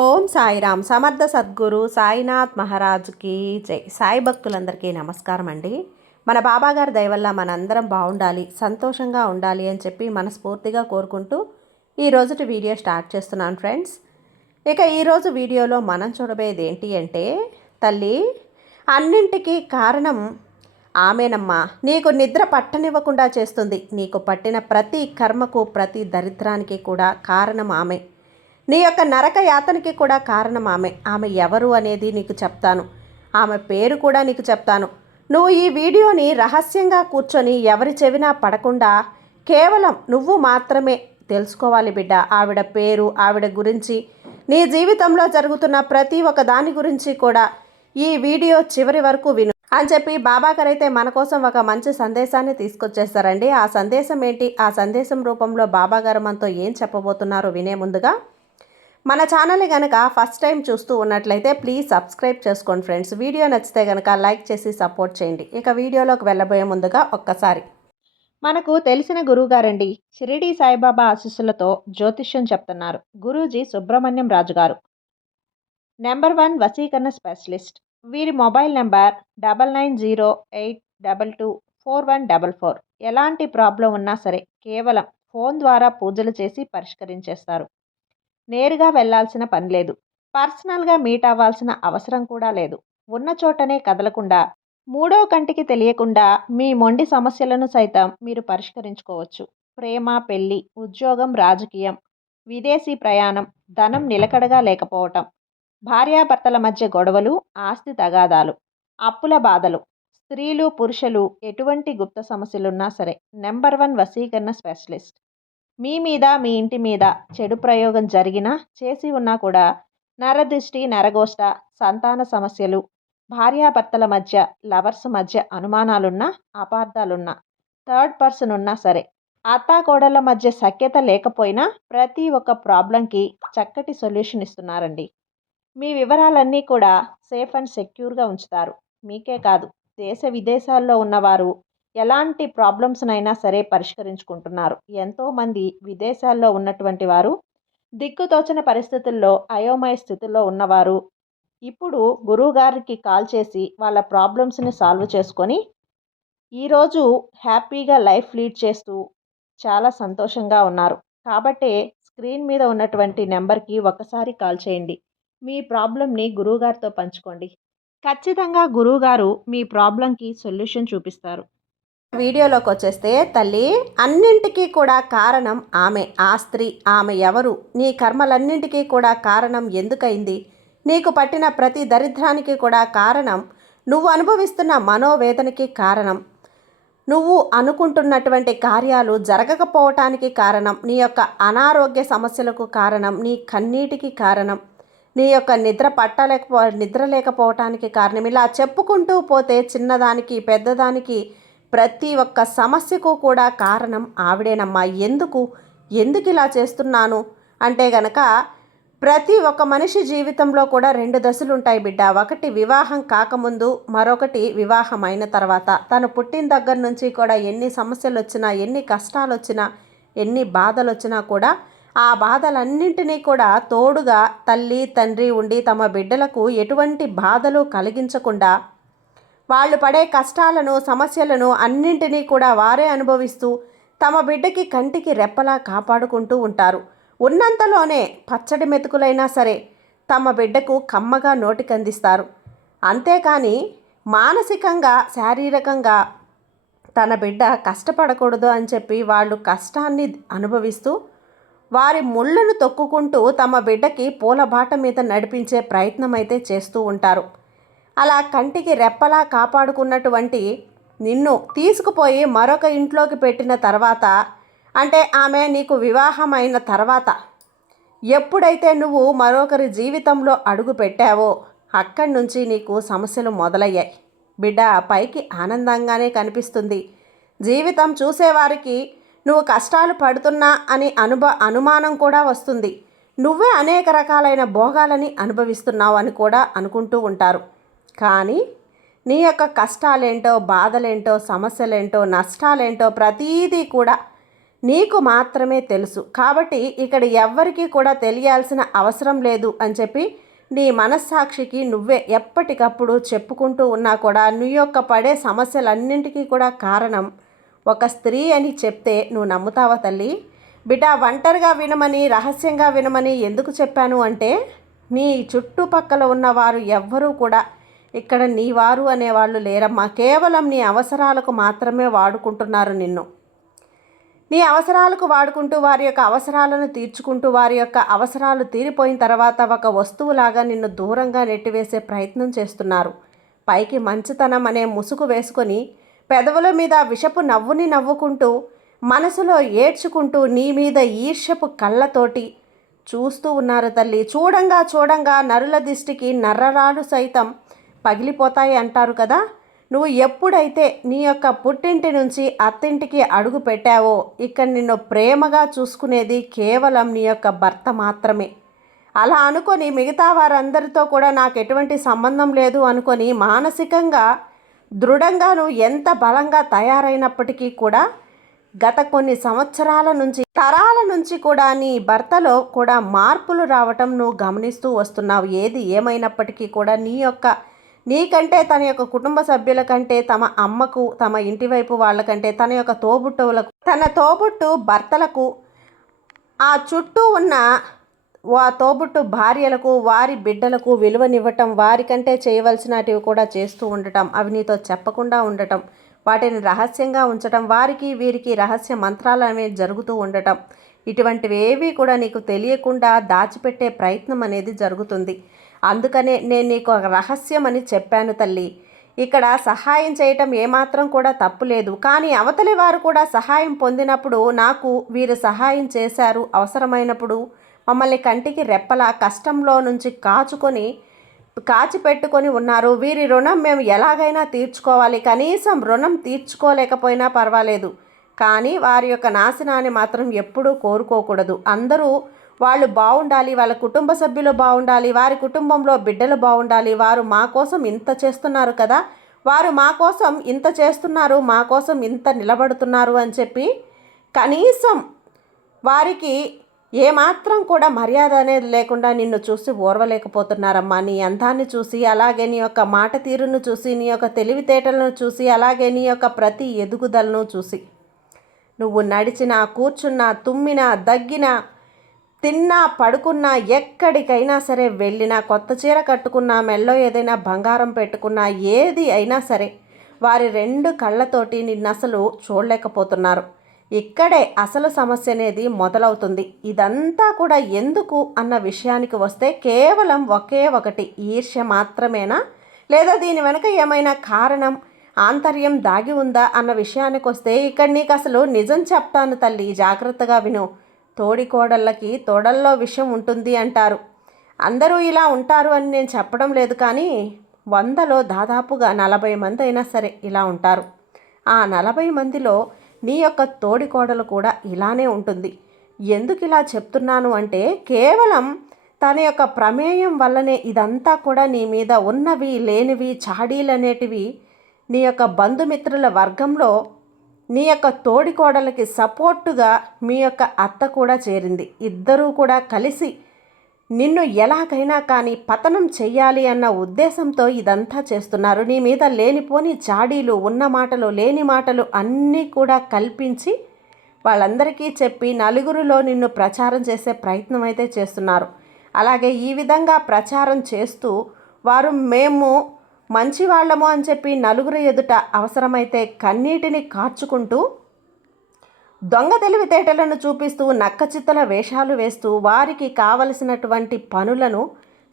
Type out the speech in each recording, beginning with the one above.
ఓం సాయిరామ్ సమర్థ సద్గురు సాయినాథ్ మహారాజ్కి జై. సాయి భక్తులందరికీ నమస్కారం అండి. మన బాబాగారి దయవల్ల మనందరం బాగుండాలి, సంతోషంగా ఉండాలి అని చెప్పి మనస్ఫూర్తిగా కోరుకుంటూ ఈరోజుటి వీడియో స్టార్ట్ చేస్తున్నాను ఫ్రెండ్స్. ఇక ఈరోజు వీడియోలో మనం చూడబోయేది ఏంటి అంటే, తల్లి అన్నింటికీ కారణం ఆమెనమ్మా. నీకు నిద్ర పట్టనివ్వకుండా చేస్తుంది. నీకు పట్టిన ప్రతి కర్మకు, ప్రతి దరిద్రానికి కూడా కారణం ఆమె. నీ యొక్క నరక యాతనకి కూడా కారణం ఆమె. ఆమె ఎవరు అనేది నీకు చెప్తాను, ఆమె పేరు కూడా నీకు చెప్తాను. నువ్వు ఈ వీడియోని రహస్యంగా కూర్చొని ఎవరి చెవినా పడకుండా కేవలం నువ్వు మాత్రమే తెలుసుకోవాలి బిడ్డ. ఆవిడ పేరు, ఆవిడ గురించి, నీ జీవితంలో జరుగుతున్న ప్రతి ఒక్క దాని గురించి కూడా ఈ వీడియో చివరి వరకు విను అని చెప్పి బాబాగారు అయితే మన కోసం ఒక మంచి సందేశాన్ని తీసుకొచ్చేస్తారండి. ఆ సందేశం ఏంటి, ఆ సందేశం రూపంలో బాబాగారు మనతో ఏం చెప్పబోతున్నారో వినే ముందుగా మన ఛానల్ని కనుక ఫస్ట్ టైం చూస్తూ ఉన్నట్లయితే ప్లీజ్ సబ్స్క్రైబ్ చేసుకోండి ఫ్రెండ్స్. వీడియో నచ్చితే కనుక లైక్ చేసి సపోర్ట్ చేయండి. ఇక వీడియోలోకి వెళ్ళబోయే ముందుగా ఒక్కసారి మనకు తెలిసిన గురువుగారండి, షిరిడి సాయిబాబా ఆశీస్సులతో జ్యోతిష్యం చెప్తున్నారు గురూజీ సుబ్రహ్మణ్యం రాజు గారు, నెంబర్ 1 వశీకరణ స్పెషలిస్ట్. వీరి మొబైల్ నెంబర్ 9908224144. ఎలాంటి ప్రాబ్లం ఉన్నా సరే కేవలం ఫోన్ ద్వారా పూజలు చేసి పరిష్కరించేస్తారు. నేరుగా వెళ్లాల్సిన పని లేదు, పర్సనల్గా మీట్ అవ్వాల్సిన అవసరం కూడా లేదు. ఉన్న చోటనే కదలకుండా, మూడో కంటికి తెలియకుండా మీ మొండి సమస్యలను సైతం మీరు పరిష్కరించుకోవచ్చు. ప్రేమ, పెళ్లి, ఉద్యోగం, రాజకీయం, విదేశీ ప్రయాణం, ధనం నిలకడగా లేకపోవటం, భార్యాభర్తల మధ్య గొడవలు, ఆస్తి తగాదాలు, అప్పుల బాధలు, స్త్రీలు పురుషులు ఎటువంటి గుప్త సమస్యలున్నా సరే నెంబర్ 1 వశీకరణ స్పెషలిస్ట్. మీ మీద, మీ ఇంటి మీద చెడు ప్రయోగం జరిగినా, చేసి ఉన్నా కూడా నరదృష్టి, నరగోష్ట, సంతాన సమస్యలు, భార్యాభర్తల మధ్య, లవర్స్ మధ్య అనుమానాలున్నా, అపార్థాలున్నా, థర్డ్ పర్సన్ ఉన్నా సరే, అత్తాకోడళ్ళ మధ్య సఖ్యత లేకపోయినా ప్రతి ఒక్క ప్రాబ్లంకి చక్కటి సొల్యూషన్ ఇస్తున్నారండి. మీ వివరాలన్నీ కూడా సేఫ్ అండ్ సెక్యూర్గా ఉంచుతారు. మీకే కాదు, దేశ విదేశాల్లో ఉన్నవారు ఎలాంటి ప్రాబ్లమ్స్నైనా సరే పరిష్కరించుకుంటున్నారు. ఎంతోమంది విదేశాల్లో ఉన్నటువంటి వారు, దిక్కుతోచని పరిస్థితుల్లో, అయోమయ స్థితిలో ఉన్నవారు ఇప్పుడు గురువుగారికి కాల్ చేసి వాళ్ళ ప్రాబ్లమ్స్ని సాల్వ్ చేసుకొని ఈరోజు హ్యాపీగా లైఫ్ లీడ్ చేస్తూ చాలా సంతోషంగా ఉన్నారు. కాబట్టే స్క్రీన్ మీద ఉన్నటువంటి నెంబర్కి ఒకసారి కాల్ చేయండి. మీ ప్రాబ్లంని గురువుగారితో పంచుకోండి. ఖచ్చితంగా గురువుగారు మీ ప్రాబ్లంకి సొల్యూషన్ చూపిస్తారు. వీడియోలోకి వచ్చేస్తే, తల్లి అన్నింటికీ కూడా కారణం ఆమె. ఆ స్త్రీ ఆమె ఎవరు, నీ కర్మలన్నింటికీ కూడా కారణం ఎందుకైంది, నీకు పట్టిన ప్రతి దరిద్రానికి కూడా కారణం, నువ్వు అనుభవిస్తున్న మనోవేదనకి కారణం, నువ్వు అనుకుంటున్నటువంటి కార్యాలు జరగకపోవటానికి కారణం, నీ యొక్క అనారోగ్య సమస్యలకు కారణం, నీ కన్నీటికి కారణం, నీ యొక్క నిద్ర లేకపోవటానికి కారణం. ఇలా చెప్పుకుంటూ పోతే చిన్నదానికి పెద్దదానికి ప్రతి ఒక్క సమస్యకు కూడా కారణం ఆవిడేనమ్మా. ఎందుకు ఇలా చేస్తున్నాను అంటే గనక, ప్రతి ఒక్క మనిషి జీవితంలో కూడా 2 దశలు ఉంటాయి బిడ్డ. ఒకటి వివాహం కాకముందు, మరొకటి వివాహం అయిన తర్వాత. తను పుట్టిన దగ్గర నుంచి కూడా ఎన్ని సమస్యలు వచ్చినా, ఎన్ని కష్టాలు వచ్చినా, ఎన్ని బాధలు వచ్చినా కూడా ఆ బాధలన్నింటినీ కూడా తోడుగా తల్లి తండ్రి ఉండి తమ బిడ్డలకు ఎటువంటి బాధలు కలిగించకుండా, వాళ్ళు పడే కష్టాలను, సమస్యలను అన్నింటినీ కూడా వారే అనుభవిస్తూ తమ బిడ్డకి కంటికి రెప్పలా కాపాడుకుంటూ ఉంటారు. ఉన్నంతలోనే పచ్చడి మెతుకులైనా సరే తమ బిడ్డకు కమ్మగా నోటికందిస్తారు. అంతేకాని మానసికంగా, శారీరకంగా తన బిడ్డ కష్టపడకూడదు అని చెప్పి వాళ్ళు కష్టాన్ని అనుభవిస్తూ వారి ముళ్ళను తొక్కుకుంటూ తమ బిడ్డకి పూలబాట మీద నడిపించే ప్రయత్నం అయితే చేస్తూ ఉంటారు. అలా కంటికి రెప్పలా కాపాడుకున్నటువంటి నిన్ను తీసుకుపోయి మరొక ఇంట్లోకి పెట్టిన తర్వాత, అంటే ఆమె నీకు వివాహం అయిన తర్వాత ఎప్పుడైతే నువ్వు మరొకరి జీవితంలో అడుగు పెట్టావో అక్కడి నుంచి నీకు సమస్యలు మొదలయ్యాయి బిడ్డ. పైకి ఆనందంగానే కనిపిస్తుంది. జీవితం చూసేవారికి నువ్వు కష్టాలు పడుతున్నా అని అనుమానం కూడా వస్తుంది. నువ్వే అనేక రకాలైన భోగాలని అనుభవిస్తున్నావు అని కూడా అనుకుంటూ ఉంటారు. కానీ నీ యొక్క కష్టాలేంటో, బాధలేంటో, సమస్యలేంటో, నష్టాలేంటో ప్రతీదీ కూడా నీకు మాత్రమే తెలుసు. కాబట్టి ఇక్కడ ఎవ్వరికీ కూడా తెలియాల్సిన అవసరం లేదు అని చెప్పి నీ మనస్సాక్షికి నువ్వే ఎప్పటికప్పుడు చెప్పుకుంటూ ఉన్నా కూడా నీ యొక్క పడే సమస్యలన్నింటికీ కూడా కారణం ఒక స్త్రీ అని చెప్తే నువ్వు నమ్ముతావా తల్లి? బిడ్డ, ఒంటరిగా వినమని, రహస్యంగా వినమని ఎందుకు చెప్పాను అంటే, నీ చుట్టుపక్కల ఉన్నవారు ఎవ్వరూ కూడా ఇక్కడ నీ వారు అనేవాళ్ళు లేరమ్మా. కేవలం నీ అవసరాలకు మాత్రమే వాడుకుంటున్నారు నిన్ను. నీ అవసరాలకు వాడుకుంటూ వారి యొక్క అవసరాలను తీర్చుకుంటూ వారి యొక్క అవసరాలు తీరిపోయిన తర్వాత ఒక వస్తువులాగా నిన్ను దూరంగా నెట్టివేసే ప్రయత్నం చేస్తున్నారు. పైకి మంచితనం అనే ముసుగు వేసుకొని పెదవుల మీద విషపు నవ్వుని నవ్వుకుంటూ మనసులో ఏడ్చుకుంటూ నీ మీద ఈర్ష్యపు కళ్ళతోటి చూస్తూ ఉన్నారు తల్లి. చూడంగా నరుల దిష్టికి నర్రరాలు సైతం పగిలిపోతాయి అంటారు కదా. నువ్వు ఎప్పుడైతే నీ యొక్క పుట్టింటి నుంచి అత్తింటికి అడుగు పెట్టావో ఇక్కడ నిన్ను ప్రేమగా చూసుకునేది కేవలం నీ యొక్క భర్త మాత్రమే. అలా అనుకొని మిగతా వారందరితో కూడా నాకు ఎటువంటి సంబంధం లేదు అనుకొని మానసికంగా దృఢంగా నువ్వు ఎంత బలంగా తయారైనప్పటికీ కూడా గత కొన్ని సంవత్సరాల నుంచి, తరాల నుంచి కూడా నీ భర్తలో కూడా మార్పులు రావటం నువ్వు గమనిస్తూ వస్తున్నావు. ఏది ఏమైనప్పటికీ కూడా నీకంటే తన యొక్క కుటుంబ సభ్యుల కంటే, తమ అమ్మకు, తమ ఇంటి వైపు వాళ్ళకంటే, తన యొక్క తోబుట్టువులకు, తన తోబుట్టు భర్తలకు, ఆ చుట్టూ ఉన్న తోబుట్టు భార్యలకు, వారి బిడ్డలకు విలువనివ్వటం, వారికంటే చేయవలసినటివి కూడా చేస్తూ ఉండటం, అవి నీతో చెప్పకుండా ఉండటం, వాటిని రహస్యంగా ఉంచటం, వారికి వీరికి రహస్య మంత్రాలు అనేవి జరుగుతూ ఉండటం, ఇటువంటివి ఏవి కూడా నీకు తెలియకుండా దాచిపెట్టే ప్రయత్నం అనేది జరుగుతుంది. అందుకనే నేను నీకు ఒక రహస్యం అని చెప్పాను తల్లి. ఇక్కడ సహాయం చేయటం ఏమాత్రం కూడా తప్పులేదు. కానీ అవతలి వారు కూడా సహాయం పొందినప్పుడు నాకు వీరు సహాయం చేశారు, అవసరమైనప్పుడు మమ్మల్ని కంటికి రెప్పలా కష్టంలో నుంచి కాచిపెట్టుకొని ఉన్నారు, వీరి రుణం మేము ఎలాగైనా తీర్చుకోవాలి, కనీసం రుణం తీర్చుకోలేకపోయినా పర్వాలేదు, కానీ వారి యొక్క నాశనాన్ని మాత్రం ఎప్పుడూ కోరుకోకూడదు. అందరూ వాళ్ళు బాగుండాలి, వాళ్ళ కుటుంబ సభ్యులు బాగుండాలి, వారి కుటుంబంలో బిడ్డలు బాగుండాలి, వారు మా కోసం ఇంత చేస్తున్నారు కదా, వారు మా కోసం ఇంత చేస్తున్నారు, మా కోసం ఇంత నిలబడుతున్నారు అని చెప్పి కనీసం వారికి ఏమాత్రం కూడా మర్యాద అనేది లేకుండా నిన్ను చూసి ఓర్వలేకపోతున్నారమ్మా. నీ అందాన్ని చూసి, అలాగే నీ యొక్క మాట తీరును చూసి, నీ యొక్క తెలివితేటలను చూసి, అలాగే నీ యొక్క ప్రతి ఎదుగుదలను చూసి, నువ్వు నడిచినా, కూర్చున్నా, తుమ్మినా, దగ్గినా, తిన్నా, పడుకున్నా, ఎక్కడికైనా సరే వెళ్ళినా, కొత్త చీర కట్టుకున్నా, మెల్లో ఏదైనా బంగారం పెట్టుకున్నా, ఏది అయినా సరే వారి 2 కళ్ళతోటి నిన్ను అసలు చూడలేకపోతున్నారు. ఇక్కడే అసలు సమస్య అనేది మొదలవుతుంది. ఇదంతా కూడా ఎందుకు అన్న విషయానికి వస్తే కేవలం ఒకే ఒకటి, ఈర్ష్య మాత్రమేనా, లేదా దీని వెనుక ఏమైనా కారణం, ఆంతర్యం దాగి ఉందా అన్న విషయానికి వస్తే ఇక్కడ నీకు అసలు నిజం చెప్తాను తల్లి, జాగ్రత్తగా విను. తోడికోడళ్ళకి తోడల్లో విషయం ఉంటుంది అంటారు. అందరూ ఇలా ఉంటారు అని నేను చెప్పడం లేదు, కానీ 100లో దాదాపుగా 40 మంది అయినా సరే ఇలా ఉంటారు. ఆ 40 మందిలో నీ యొక్క తోడికోడలు కూడా ఇలానే ఉంటుంది. ఎందుకు ఇలా చెప్తున్నాను అంటే, కేవలం తన యొక్క ప్రమేయం వల్లనే ఇదంతా కూడా నీ మీద ఉన్నవి లేనివి చాడీలు అనేటివి నీ యొక్క బంధుమిత్రుల వర్గంలో నీ యొక్క తోడికోడలకి సపోర్టుగా మీ యొక్క అత్త కూడా చేరింది. ఇద్దరూ కూడా కలిసి నిన్ను ఎలాగైనా కానీ పతనం చెయ్యాలి అన్న ఉద్దేశంతో ఇదంతా చేస్తున్నారు. నీ మీద లేనిపోని చాడీలు, ఉన్న మాటలు, లేని మాటలు అన్నీ కూడా కల్పించి వాళ్ళందరికీ చెప్పి నలుగురిలో నిన్ను ప్రచారం చేసే ప్రయత్నం అయితే చేస్తున్నారు. అలాగే ఈ విధంగా ప్రచారం చేస్తూ వారు మేము మంచివాళ్ళము అని చెప్పి నలుగురు ఎదుట అవసరమైతే కన్నీటిని కార్చుకుంటూ దొంగ తెలివితేటలను చూపిస్తూ నక్కచిత్తల వేషాలు వేస్తూ వారికి కావలసినటువంటి పనులను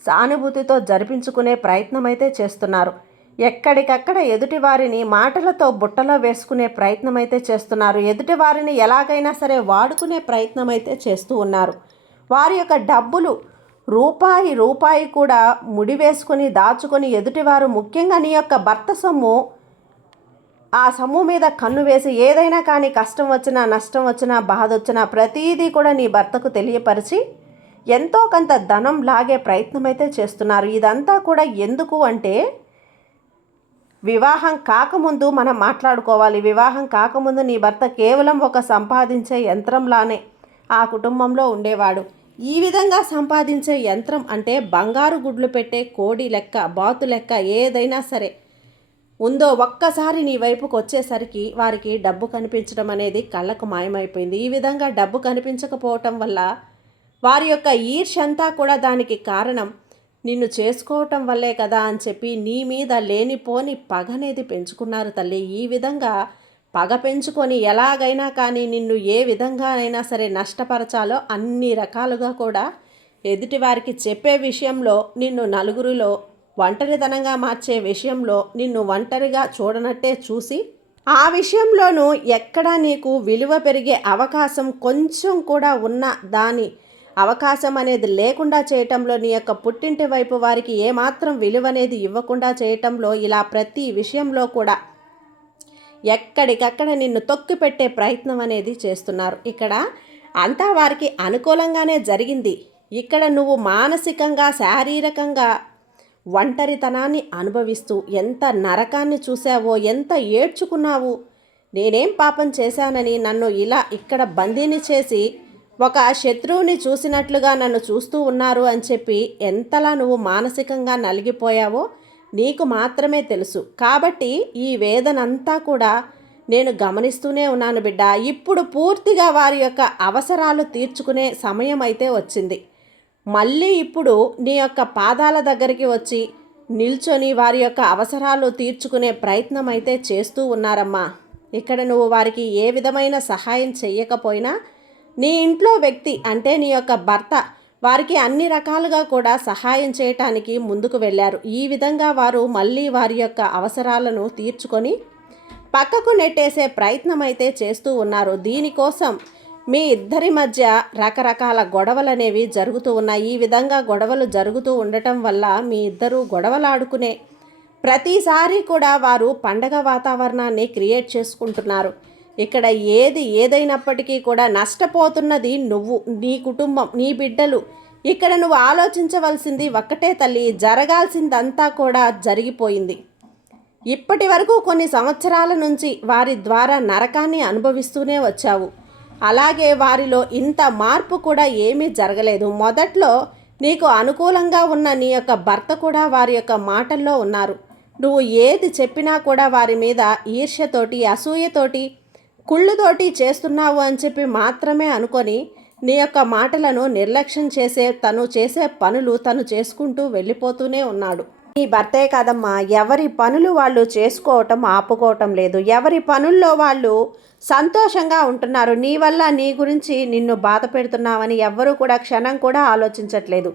సానుభూతితో జరిపించుకునే ప్రయత్నం అయితే చేస్తున్నారు. ఎక్కడికక్కడ ఎదుటివారిని మాటలతో బుట్టలో వేసుకునే ప్రయత్నం అయితే చేస్తున్నారు. ఎదుటివారిని ఎలాగైనా సరే వాడుకునే ప్రయత్నం అయితే చేస్తూ ఉన్నారు. వారి యొక్క డబ్బులు రూపాయి కూడా ముడివేసుకొని దాచుకొని ఎదుటివారు, ముఖ్యంగా నీ యొక్క భర్త సొమ్ము, ఆ సొమ్ము మీద కన్ను వేసి ఏదైనా కానీ కష్టం వచ్చినా, నష్టం వచ్చినా, బాధ వచ్చినా ప్రతీదీ కూడా నీ భర్తకు తెలియపరిచి ఎంతో కొంత ధనం లాగే ప్రయత్నం అయితే చేస్తున్నారు. ఇదంతా కూడా ఎందుకు అంటే వివాహం కాకముందు మనం మాట్లాడుకోవాలి. వివాహం కాకముందు నీ భర్త కేవలం ఒక సంపాదించే యంత్రంలానే ఆ కుటుంబంలో ఉండేవాడు. ఈ విధంగా సంపాదించే యంత్రం అంటే బంగారు గుడ్లు పెట్టే కోడి లెక్క, బాతు లెక్క ఏదైనా సరే ఉందో ఒక్కసారి నీ వైపుకు వచ్చేసరికి వారికి డబ్బు కనిపించడం అనేది కళ్ళకు మాయమైపోయింది. ఈ విధంగా డబ్బు కనిపించకపోవటం వల్ల వారి యొక్క ఈర్ష్యంతా కూడా దానికి కారణం నిన్ను చేసుకోవటం వల్లే కదా అని చెప్పి నీ మీద లేనిపోని పగనేది పెంచుకున్నారు తల్లి. ఈ విధంగా పగ పెంచుకొని ఎలాగైనా కానీ నిన్ను ఏ విధంగానైనా సరే నష్టపరచాలో అన్ని రకాలుగా కూడా ఎదుటివారికి చెప్పే విషయంలో, నిన్ను నలుగురిలో ఒంటరితనంగా మార్చే విషయంలో, నిన్ను ఒంటరిగా చూడనట్టే చూసి ఆ విషయంలోనూ ఎక్కడా నీకు విలువ పెరిగే అవకాశం కొంచెం కూడా ఉన్న దాని అవకాశం అనేది లేకుండా చేయటంలో, నీ యొక్క పుట్టింటి వైపు వారికి ఏమాత్రం విలువ అనేది ఇవ్వకుండా చేయటంలో, ఇలా ప్రతి విషయంలో కూడా ఎక్కడికక్కడ నిన్ను తొక్కిపెట్టే ప్రయత్నం అనేది చేస్తున్నారు. ఇక్కడ అంతా వారికి అనుకూలంగానే జరిగింది. ఇక్కడ నువ్వు మానసికంగా, శారీరకంగా ఒంటరితనాన్ని అనుభవిస్తూ ఎంత నరకాన్ని చూసావో, ఎంత ఏడ్చుకున్నావు. నేనేం పాపం చేశానని నన్ను ఇలా ఇక్కడ బందీని చేసి ఒక శత్రువుని చూసినట్లుగా నన్ను చూస్తూ ఉన్నారు అని చెప్పి ఎంతలా నువ్వు మానసికంగా నలిగిపోయావో నీకు మాత్రమే తెలుసు. కాబట్టి ఈ వేదనంతా కూడా నేను గమనిస్తూనే ఉన్నాను బిడ్డ. ఇప్పుడు పూర్తిగా వారి యొక్క అవసరాలు తీర్చుకునే సమయం అయితే వచ్చింది. మళ్ళీ ఇప్పుడు నీ యొక్క పాదాల దగ్గరికి వచ్చి నిల్చొని వారి యొక్క అవసరాలు తీర్చుకునే ప్రయత్నం అయితే చేస్తూ ఉన్నారమ్మా. ఇక్కడ నువ్వు వారికి ఏ విధమైన సహాయం చెయ్యకపోయినా నీ ఇంట్లో వ్యక్తి అంటే నీ యొక్క భర్త వారికి అన్ని రకాలుగా కూడా సహాయం చేయటానికి ముందుకు వెళ్ళారు. ఈ విధంగా వారు మళ్ళీ వారి యొక్క అవసరాలను తీర్చుకొని పక్కకు నెట్టేసే ప్రయత్నం అయితే చేస్తూ ఉన్నారు. దీనికోసం మీ ఇద్దరి మధ్య రకరకాల గొడవలు అనేవి జరుగుతూ ఉన్నాయి. ఈ విధంగా గొడవలు జరుగుతూ ఉండటం వల్ల మీ ఇద్దరూ గొడవలాడుకునే ప్రతిసారి కూడా వారు పండగ వాతావరణాన్ని క్రియేట్ చేసుకుంటున్నారు. ఇక్కడ ఏదైనప్పటికీ కూడా నష్టపోతున్నది నువ్వు, నీ కుటుంబం, నీ బిడ్డలు. ఇక్కడ నువ్వు ఆలోచించవలసింది ఒక్కటే తల్లి, జరగాల్సిందంతా కూడా జరిగిపోయింది. ఇప్పటి వరకు కొన్ని సంవత్సరాల నుంచి వారి ద్వారా నరకాన్ని అనుభవిస్తూనే వచ్చావు. అలాగే వారిలో ఇంత మార్పు కూడా ఏమీ జరగలేదు. మొదట్లో నీకు అనుకూలంగా ఉన్న నీ యొక్క భర్త కూడా వారి యొక్క మాటల్లో ఉన్నారు. నువ్వు ఏది చెప్పినా కూడా వారి మీద ఈర్ష్యతోటి, అసూయతోటి, కుళ్ళుతోటి చేస్తున్నావు అని చెప్పి మాత్రమే అనుకొని నీ యొక్క మాటలను నిర్లక్ష్యం చేసే తను చేసే పనులు తను చేసుకుంటూ వెళ్ళిపోతూనే ఉన్నాడు. నీ భర్తే కాదమ్మా, ఎవరి పనులు వాళ్ళు చేసుకోవటం ఆపుకోవటం లేదు. ఎవరి పనుల్లో వాళ్ళు సంతోషంగా ఉంటున్నారు. నీ వల్ల నీ గురించి నిన్ను బాధ పెడుతున్నావని ఎవ్వరూ కూడా క్షణం కూడా ఆలోచించట్లేదు.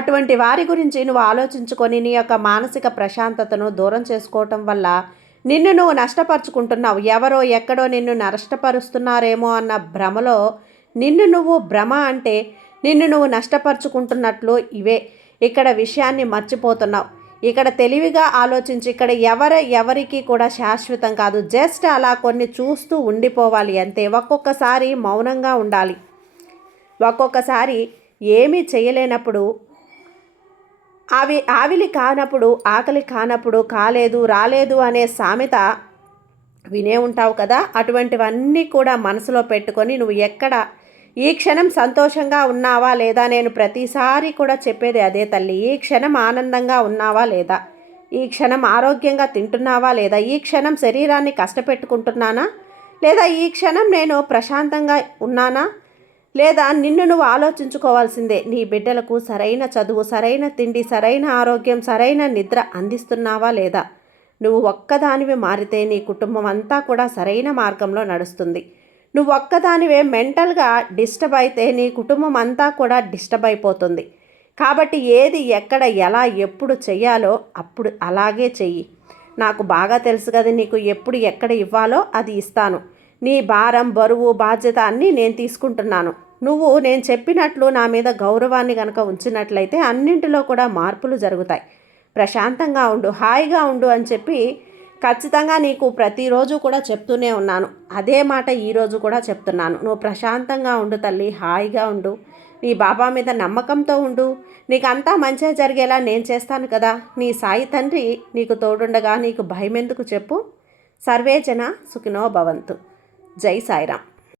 అటువంటి వారి గురించి నువ్వు ఆలోచించుకొని నీ యొక్క మానసిక ప్రశాంతతను దూరం చేసుకోవటం వల్ల నిన్ను నువ్వు నష్టపరుచుకుంటున్నావు. ఎవరో ఎక్కడో నిన్ను నష్టపరుస్తున్నారేమో అన్న భ్రమలో నువ్వు భ్రమ అంటే నిన్ను నువ్వు నష్టపరుచుకుంటున్నట్లు ఇవే. ఇక్కడ విషయాన్ని మర్చిపోతున్నావు. ఇక్కడ తెలివిగా ఆలోచించి ఇక్కడ ఎవరికి కూడా శాశ్వతం కాదు. జస్ట్ అలా కొన్ని చూస్తూ ఉండిపోవాలి అంతే. ఒక్కొక్కసారి మౌనంగా ఉండాలి. ఒక్కొక్కసారి ఏమీ చేయలేనప్పుడు, ఆవిలి కానప్పుడు, ఆకలి కానప్పుడు కాలేదు రాలేదు అనే సామెత వినే ఉంటావు కదా. అటువంటివన్నీ కూడా మనసులో పెట్టుకొని నువ్వు ఎక్కడ ఈ క్షణం సంతోషంగా ఉన్నావా లేదా, నేను ప్రతిసారి కూడా చెప్పేది అదే తల్లి. ఈ క్షణం ఆనందంగా ఉన్నావా లేదా, ఈ క్షణం ఆరోగ్యంగా తింటున్నావా లేదా, ఈ క్షణం శరీరాన్ని కష్టపెట్టుకుంటున్నానా లేదా, ఈ క్షణం నేను ప్రశాంతంగా ఉన్నానా లేదా, నిన్ను నువ్వు ఆలోచించుకోవాల్సిందే. నీ బిడ్డలకు సరైన చదువు, సరైన తిండి, సరైన ఆరోగ్యం, సరైన నిద్ర అందిస్తున్నావా లేదా. నువ్వు ఒక్కదానివే మారితే నీ కుటుంబం అంతా కూడా సరైన మార్గంలో నడుస్తుంది. నువ్వు ఒక్కదానివే మెంటల్గా డిస్టర్బ్ అయితే నీ కుటుంబం అంతా కూడా డిస్టర్బ్ అయిపోతుంది. కాబట్టి ఏది ఎక్కడ ఎలా ఎప్పుడు చెయ్యాలో అప్పుడు అలాగే చెయ్యి. నాకు బాగా తెలుసు కదా నీకు ఎప్పుడు ఎక్కడ ఇవ్వాలో అది ఇస్తాను. నీ భారం, బరువు, బాధ్యత అన్నీ నేను తీసుకుంటున్నాను. నువ్వు నేను చెప్పినట్లు నా మీద గౌరవాన్ని కనుక ఉంచినట్లయితే అన్నింటిలో కూడా మార్పులు జరుగుతాయి. ప్రశాంతంగా ఉండు, హాయిగా ఉండు అని చెప్పి ఖచ్చితంగా నీకు ప్రతిరోజు కూడా చెప్తూనే ఉన్నాను. అదే మాట ఈరోజు కూడా చెప్తున్నాను. నువ్వు ప్రశాంతంగా ఉండు తల్లి, హాయిగా ఉండు. నీ బాబా మీద నమ్మకంతో ఉండు. నీకు అంతా మంచిగా జరిగేలా నేను చేస్తాను కదా. నీ సాయి తండ్రి నీకు తోడుండగా నీకు భయం ఎందుకు చెప్పు. సర్వేజన సుఖినో భవంతు. జై సాయిరాం.